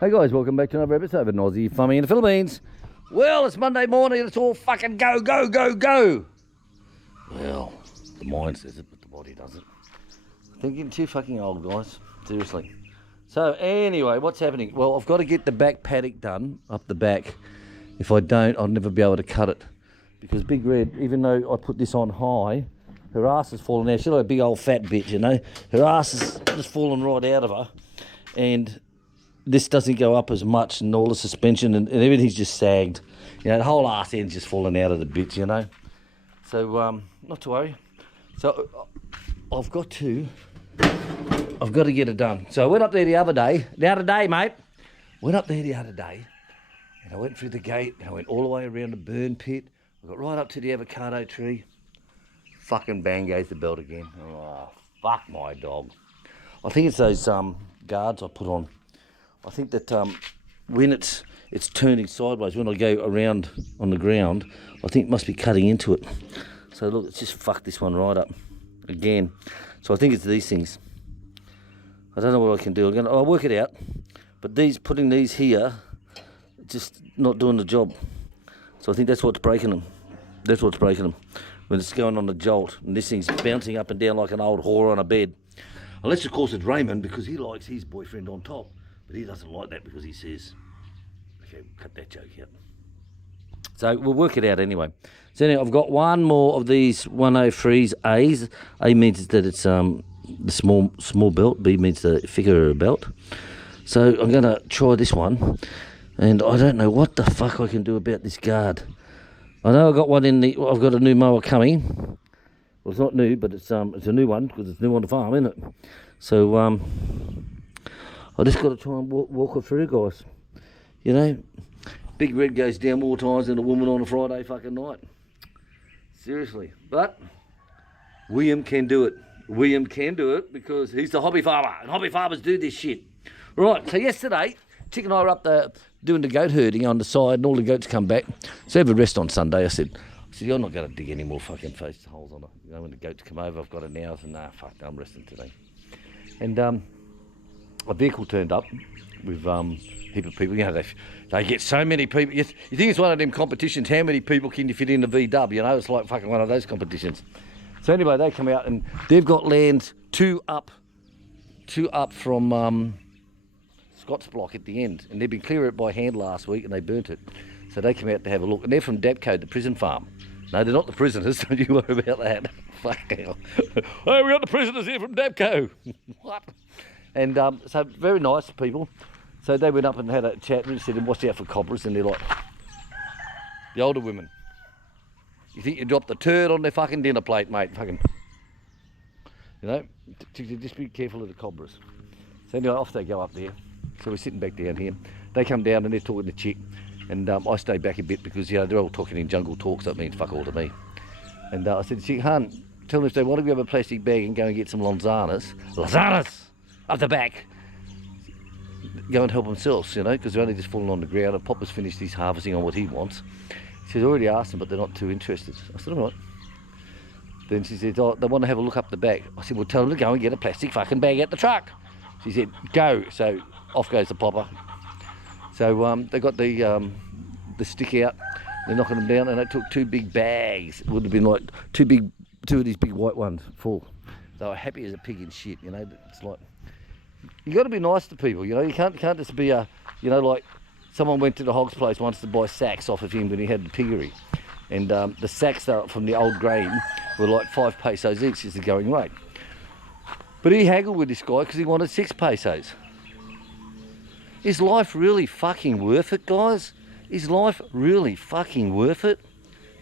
Hey guys, welcome back to another episode of Aussie Farming in the Philippines. Well, it's Monday morning and it's all fucking go, go, go, go. Well, the mind says it, but the body doesn't. I think you're too fucking old, guys. Seriously. So anyway, what's happening? Well, I've got to get the back paddock done, up the back. If I don't, I'll never be able to cut it. Because Big Red, even though I put this on high, her ass has fallen out. She's like a big old fat bitch, you know. Her ass is just fallen right out of her. And this doesn't go up as much, and all the suspension and everything's just sagged. You know, the whole arse end's just fallen out of the bits, you know. So, not to worry. So, I've got to get it done. So I went up there the other day, mate. Went up there the other day, and I went through the gate, and I went all the way around the burn pit. I got right up to the avocado tree. Fucking bang goes the belt again. Oh, fuck my dog. I think it's those guards I put on. I think that when it's turning sideways, when I go around on the ground, I think it must be cutting into it. So look, it's just fucked this one right up again. So I think it's these things. I don't know what I can do. I'll work it out. But putting these here, just not doing the job. So I think that's what's breaking them. That's what's breaking them. When it's going on the jolt, and this thing's bouncing up and down like an old whore on a bed. Unless of course it's Raymond, because he likes his boyfriend on top. But he doesn't like that because he says, okay, cut that joke out. So we'll work it out anyway. So anyway, I've got one more of these 103s A's. A means that it's the small belt. B means the thicker belt. So I'm going to try this one. And I don't know what the fuck I can do about this guard. I know I've got one I've got a new mower coming. Well, it's not new, but it's a new one because it's new on the farm, isn't it? So, I just got to try and walk her through, guys. You know, Big Red goes down more times than a woman on a Friday fucking night. Seriously. But William can do it. William can do it because he's the hobby farmer, and hobby farmers do this shit. Right, so yesterday, Chick and I were up there doing the goat herding on the side, and all the goats come back. So have a rest on Sunday. I said, you're not going to dig any more fucking face holes on it. You know, when the goats come over, I've got an hour. So, nah, fuck, I'm resting today. And, a vehicle turned up with a heap of people. You know, they get so many people. You think it's one of them competitions, how many people can you fit in the VW? You know, it's like fucking one of those competitions. So anyway, they come out and they've got land two up from Scott's block at the end. And they've been clearing it by hand last week and they burnt it. So they come out to have a look. And they're from Davao, the prison farm. No, they're not the prisoners. Don't you worry about that. Fuck hell. Oh, we got the prisoners here from Davao. What? And so very nice people. So they went up and had a chat and said, watch out for cobras. And they're like, the older women, you think you dropped the turd on their fucking dinner plate, mate? Fucking, you know, just be careful of the cobras. So anyway, off they go up there. So we're sitting back down here. They come down and they're talking to Chick. And I stay back a bit because, you know, they're all talking in jungle talk, so it means fuck all to me. And I said, Chick, hun, tell them if they want to grab a plastic bag and go and get some lanzanas. Up the back, go and help themselves, you know, because they're only just falling on the ground. And Popper's finished his harvesting on what he wants. She said, I already asked them, but they're not too interested. I said, all right. Then she said, oh, they want to have a look up the back. I said, well, tell them to go and get a plastic fucking bag out the truck. She said, go. So off goes the Popper. So they got the stick out. They're knocking them down, and they took two big bags. It would have been like two of these big white ones full. They were happy as a pig in shit, you know. It's like, you got to be nice to people, you know. You can't just be you know, like someone went to the hog's place once to buy sacks off of him when he had the piggery, and the sacks from the old grain were like 5 pesos each is the going rate. But he haggled with this guy because he wanted 6 pesos. Is life really fucking worth it, guys? Is life really fucking worth it?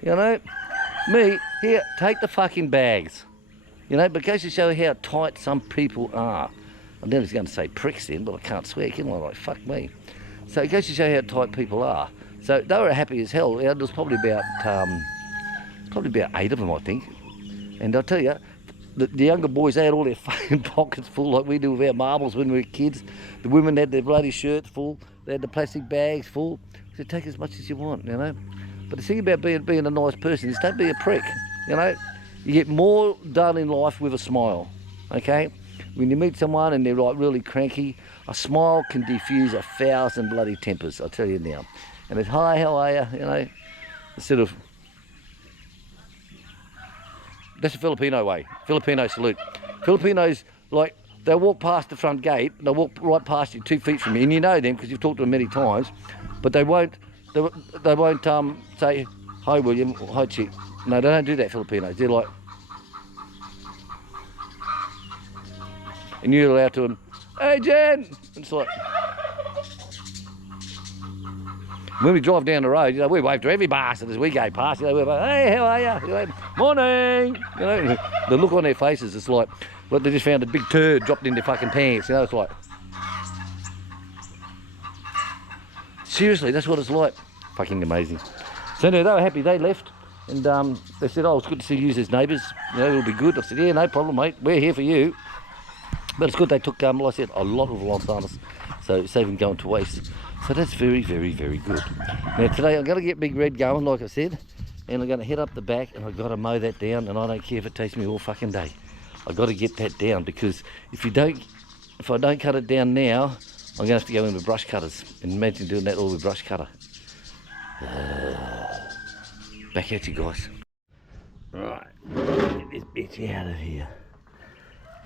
You know, me here, take the fucking bags. You know, but it goes to show how tight some people are. I was going to say pricks then, but I can't swear, can I? Like, fuck me. So it goes to show how tight people are. So they were happy as hell. There was probably about 8 of them, I think. And I'll tell you, the younger boys, they had all their fucking pockets full like we do with our marbles when we were kids. The women had their bloody shirts full. They had the plastic bags full. So take as much as you want, you know. But the thing about being a nice person is don't be a prick, you know. You get more done in life with a smile, okay? when you meet someone and they're like really cranky, a smile can diffuse 1,000 bloody tempers, I tell you now. And it's, hi, how are you? You know, instead of, that's the Filipino way, Filipino salute. Filipinos, like, they'll walk past the front gate, they'll walk right past you 2 feet from you, and you know them because you've talked to them many times, but they won't say, hi William, hi chick. No, they don't do that, Filipinos. They're like, and you're allowed to them, hey Jen! It's like, when we drive down the road, you know, we wave to every bastard as we go past, you know, we're like, hey, how are you? You know, morning! You know, the look on their faces, it's like they just found a big turd dropped in their fucking pants, you know, it's like, seriously, that's what it's like. Fucking amazing. So anyway, they were happy, they left, and they said, oh, it's good to see you as neighbours, you know, it'll be good. I said, yeah, no problem, mate, we're here for you. But it's good they took, like I said, a lot of lights on us, so save them going to waste. So that's very, very, very good. Now today I'm going to get Big Red going, like I said, and I'm going to head up the back, and I've got to mow that down, and I don't care if it takes me all fucking day. I've got to get that down, because if I don't cut it down now, I'm going to have to go in with brush cutters. And imagine doing that all with brush cutter. Back at you guys. Right, get this bitch out of here.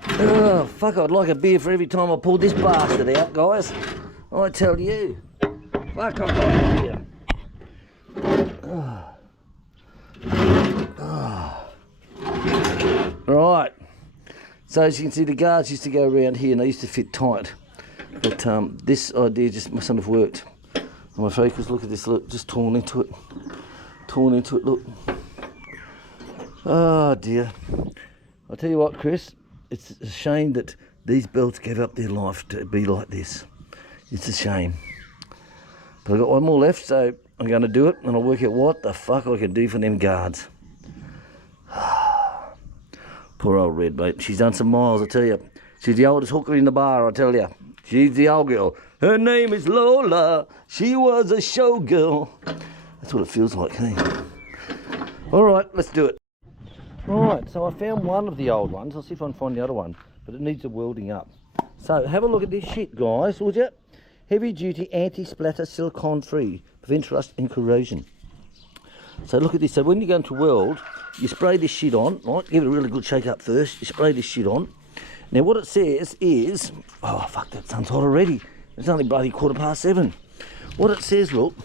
Oh, fuck, I'd like a beer for every time I pull this bastard out, guys. I tell you. Fuck, I've got a beer. Right. So as you can see, the guards used to go around here and they used to fit tight. But this idea just mustn't have worked. I'm afraid, because look at this, look, just torn into it. Torn into it, look. Oh dear. I'll tell you what, Chris. It's a shame that these belts gave up their life to be like this. It's a shame. But I've got one more left, so I'm going to do it, and I'll work out what the fuck I can do for them guards. Poor old Red, mate. She's done some miles, I tell you. She's the oldest hooker in the bar, I tell you. She's the old girl. Her name is Lola. She was a showgirl. That's what it feels like, hey? All right, let's do it. Right, so I found one of the old ones. I'll see if I can find the other one, but it needs a welding up. So have a look at this shit, guys, would you? Heavy duty anti-splatter silicone free, prevents rust and corrosion. So look at this. So when you're going to weld, you spray this shit on, right? Give it a really good shake up first. You spray this shit on. Now what it says is, oh fuck, that sun's hot already. It's only bloody 7:15. What it says, look,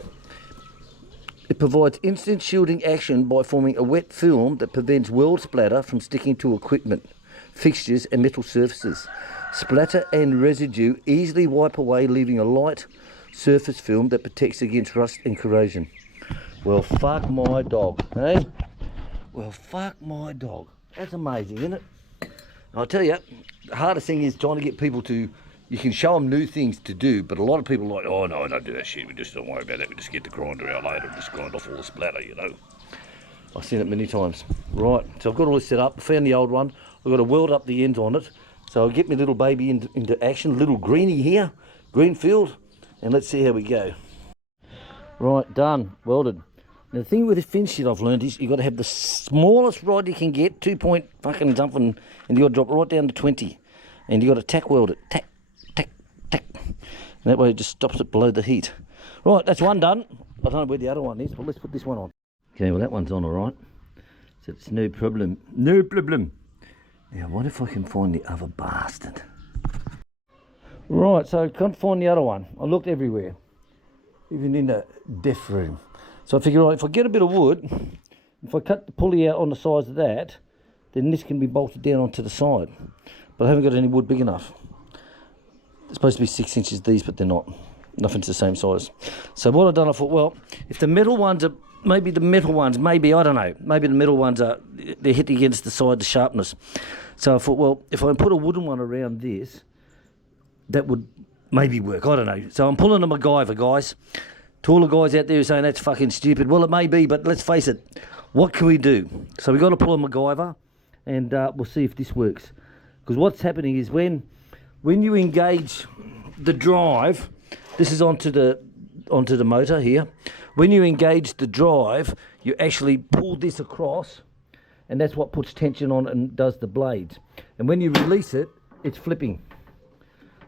it provides instant shielding action by forming a wet film that prevents weld splatter from sticking to equipment, fixtures and metal surfaces. Splatter and residue easily wipe away, leaving a light surface film that protects against rust and corrosion. Well, fuck my dog, eh? Well, fuck my dog. That's amazing, isn't it? I'll tell you, the hardest thing is trying to get people to, you can show them new things to do, but a lot of people are like, oh no, don't do that shit, we just don't worry about that, we just get the grinder out later and just grind off all the splatter, you know. I've seen it many times. Right, so I've got all this set up, I found the old one, I've got to weld up the ends on it, so I'll get my little baby into action, little greenie here, Greenfield, and let's see how we go. Right, done, welded. Now the thing with this fin shit I've learned is you've got to have the smallest rod you can get, 2 point fucking something, and you've got to drop right down to 20. And you've got to tack weld it, tack, tack, tack. And that way it just stops it below the heat. Right, that's one done. I don't know where the other one is, but let's put this one on. Okay, well that one's on all right. So it's no problem, no problem. Now what if I can find the other bastard? Right, so I can't find the other one. I looked everywhere, even in the deaf room. So I figure, right, if I get a bit of wood, if I cut the pulley out on the size of that, then this can be bolted down onto the side. But I haven't got any wood big enough. It's supposed to be 6 inches these, but they're not. Nothing's the same size. So what I've done, I thought, well, if the metal ones are, maybe the metal ones, maybe, I don't know, maybe the metal ones are, they're hit against the side, the sharpness. So I thought, well, if I put a wooden one around this, that would maybe work, I don't know. So I'm pulling a MacGyver, guys. To all the guys out there who are saying that's fucking stupid, well, it may be, but let's face it, what can we do? So we've got to pull a MacGyver, and we'll see if this works. Because what's happening is when you engage the drive, this is onto the motor here. When you engage the drive, you actually pull this across, and that's what puts tension on and does the blades. And when you release it, it's flipping.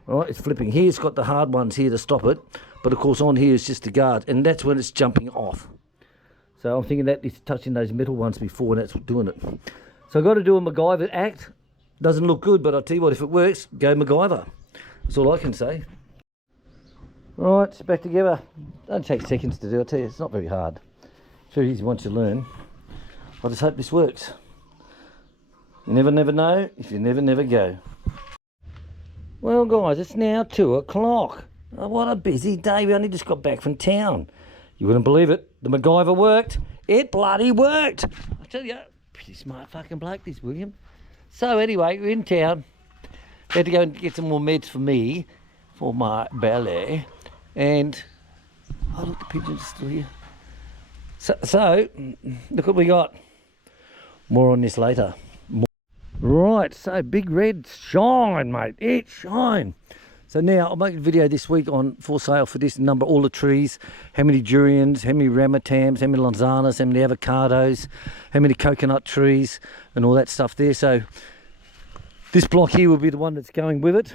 All right, it's flipping. Here it's got the hard ones here to stop it, but of course on here is just the guard, and that's when it's jumping off. So I'm thinking that it's touching those metal ones before, and that's doing it. So I've got to do a MacGyver act. Doesn't look good, but I'll tell you what, if it works, go MacGyver. That's all I can say. All right, it's back together. Don't take seconds to do, I tell you, it's not very hard. It's very easy once you learn. I just hope this works. You never know if you never go. Well guys, it's now 2 o'clock. Oh, what a busy day. We only just got back from town. You wouldn't believe it. The MacGyver worked. It bloody worked. I tell you, pretty smart fucking bloke this William. So anyway, we're in town. We had to go and get some more meds for me, for my belly. And, oh look, the pigeon's still here. So look what we got. More on this later. Right, so Big Red shine, mate. It shine. So now I'll make a video this week on for sale for this number, all the trees, how many durians, how many ramatams, how many lanzanas, how many avocados, how many coconut trees, and all that stuff there. So this block here will be the one that's going with it.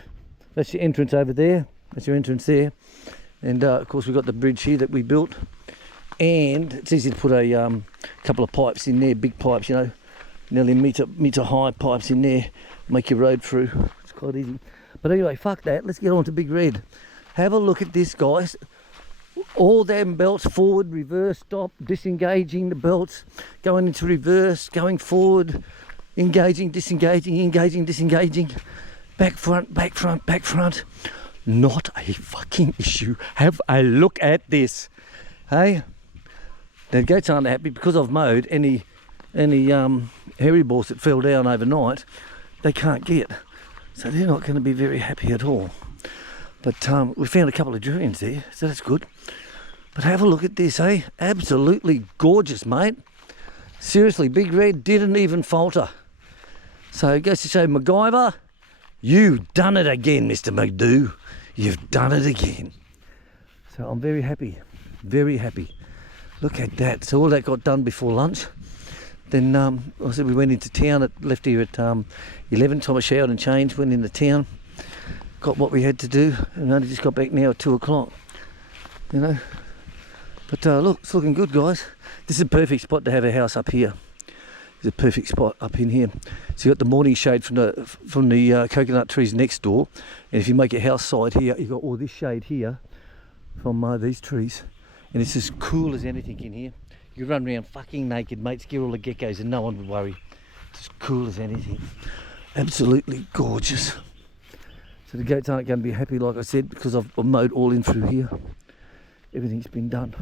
That's your entrance over there. That's your entrance there. And of course we've got the bridge here that we built. And it's easy to put a couple of pipes in there, big pipes, you know, nearly metre high pipes in there, make your road through. It's quite easy. But anyway, fuck that, let's get on to Big Red. Have a look at this, guys. All them belts, forward, reverse, stop, disengaging the belts, going into reverse, going forward, engaging, disengaging, engaging, disengaging, back front, back front, back front. Not a fucking issue. Have a look at this. Hey, the goats aren't happy because I've mowed any hairy balls that fell down overnight. They can't get, so they're not going to be very happy at all. But we found a couple of durians there, so that's good. But have a look at this, eh? Absolutely gorgeous, mate. Seriously, Big Red didn't even falter. So it goes to show, MacGyver, you've done it again, Mr. McDo. You've done it again. So I'm very happy, very happy. Look at that. So all that got done before lunch. Then I said we went into town, left here at 11, time I showered and changed, went into town, got what we had to do, and only just got back now at 2 o'clock, you know. But look, it's looking good, guys. This is a perfect spot to have a house up here. It's a perfect spot up in here. So you got the morning shade from the coconut trees next door, and if you make your house side here, you got all this shade here from these trees, and it's as cool as anything in here. You could run around fucking naked, mate, scare all the geckos and no one would worry. It's as cool as anything. Absolutely gorgeous. So the goats aren't going to be happy, like I said, because I've mowed all in through here. Everything's been done.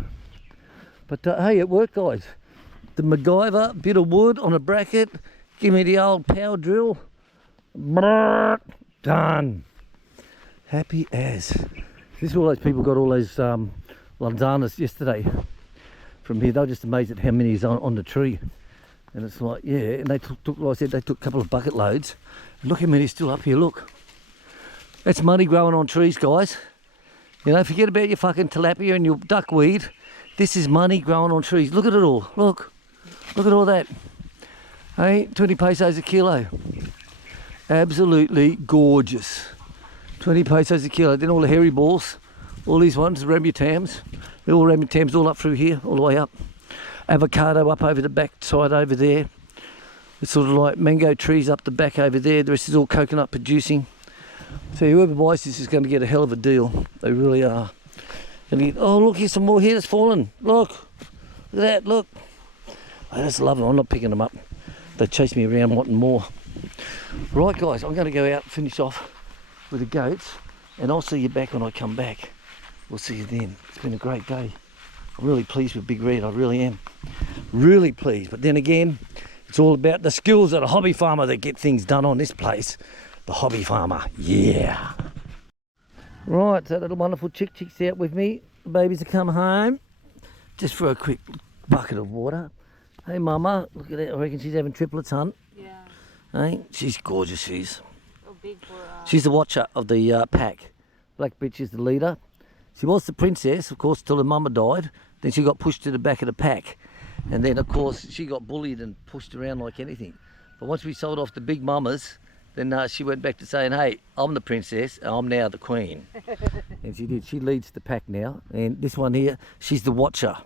But hey, it worked, guys. The MacGyver, bit of wood on a bracket, give me the old power drill. Brrr, done. Happy as. This is all those people got all those lanzanas yesterday. From here, they were just amazed at how many is on the tree, and it's like, yeah, and they took like I said, they took a couple of bucket loads, and look how many is still up here. Look, that's money growing on trees, guys. You know, forget about your fucking tilapia and your duckweed. This is money growing on trees. Look at it all. Look at all that. Hey, 20 pesos a kilo. Absolutely gorgeous. 20 pesos a kilo. Then all the hairy balls, all these ones, ramutams. They're all ramutams all up through here, all the way up. Avocado up over the back side over there. It's sort of like mango trees up the back over there. The rest is all coconut producing. So whoever buys this is going to get a hell of a deal. They really are. And oh look, here's some more here that's fallen. Look at that, look. I just love them. I'm not picking them up. They chase me around wanting more. Right guys, I'm going to go out and finish off with the goats, and I'll see you back when I come back. We'll see you then. It's been a great day. I'm really pleased with Big Red, I really am. Really pleased. But then again, it's all about the skills of a hobby farmer that get things done on this place. The hobby farmer, yeah. Right, so little wonderful chick's out with me. The babies have come home. Just for a quick bucket of water. Hey mama, look at that. I reckon she's having triplets, hun. Yeah. Hey, she's gorgeous, she's. Oh, big for, she's the watcher of the pack. Black bitch is the leader. She was the princess, of course, till her mama died. Then she got pushed to the back of the pack. And then, of course, she got bullied and pushed around like anything. But once we sold off the big mamas, then she went back to saying, hey, I'm the princess, I'm now the queen. And she did. She leads the pack now. And this one here, she's the watcher,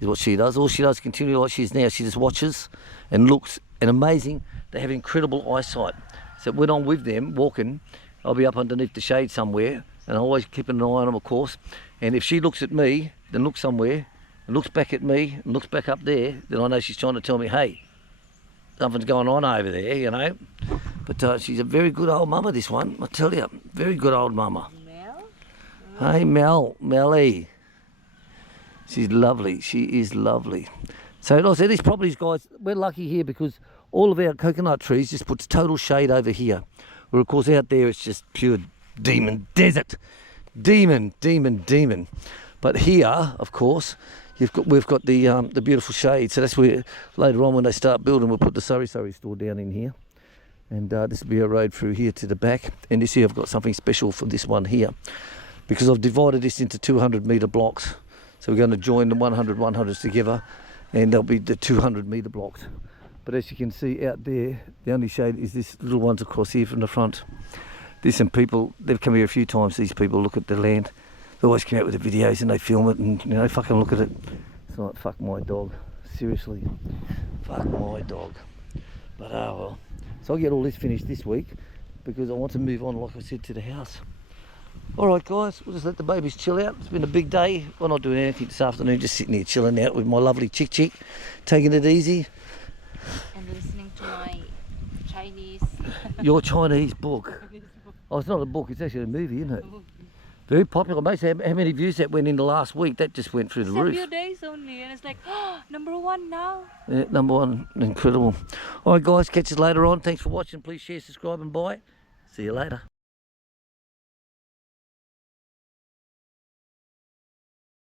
is what she does. All she does continually like she is now, she just watches and looks. And amazing, they have incredible eyesight. So when I'm with them, walking, I'll be up underneath the shade somewhere, and I always keep an eye on them, of course. And if she looks at me, then looks somewhere, and looks back at me, and looks back up there, then I know she's trying to tell me, hey, something's going on over there, you know. But she's a very good old mama, this one, I tell you. Very good old mama. Mel? Hey, Melly. She's lovely. She is lovely. So like I said, these properties, guys, we're lucky here because all of our coconut trees just puts total shade over here. Where, of course, out there it's just pure demon desert. Demon. But here, of course, we've got the beautiful shade. So that's where later on when they start building, we'll put the Surrey store down in here. And this will be a road through here to the back. And this year I've got something special for this one here, because I've divided this into 200 metre blocks. So we're going to join the 100s together, and they'll be the 200 metre blocks. But as you can see out there, the only shade is this little ones across here from the front. There's some people, they've come here a few times, these people look at the land. They always come out with the videos and they film it and, you know, fucking look at it. It's like, fuck my dog. Seriously. Fuck my dog. But well. So I'll get all this finished this week because I want to move on, like I said, to the house. Alright guys, we'll just let the babies chill out. It's been a big day. We're not doing anything this afternoon, just sitting here chilling out with my lovely chick, taking it easy. And listening to my Chinese. Your Chinese book. Oh, it's not a book, it's actually a movie, isn't it? Very popular, mate. So how many views that went in the last week? That just went through the roof. A few days only, and it's like, oh, #1 now. Yeah, #1, incredible. Alright guys, catch us later on. Thanks for watching. Please share, subscribe and buy. See you later.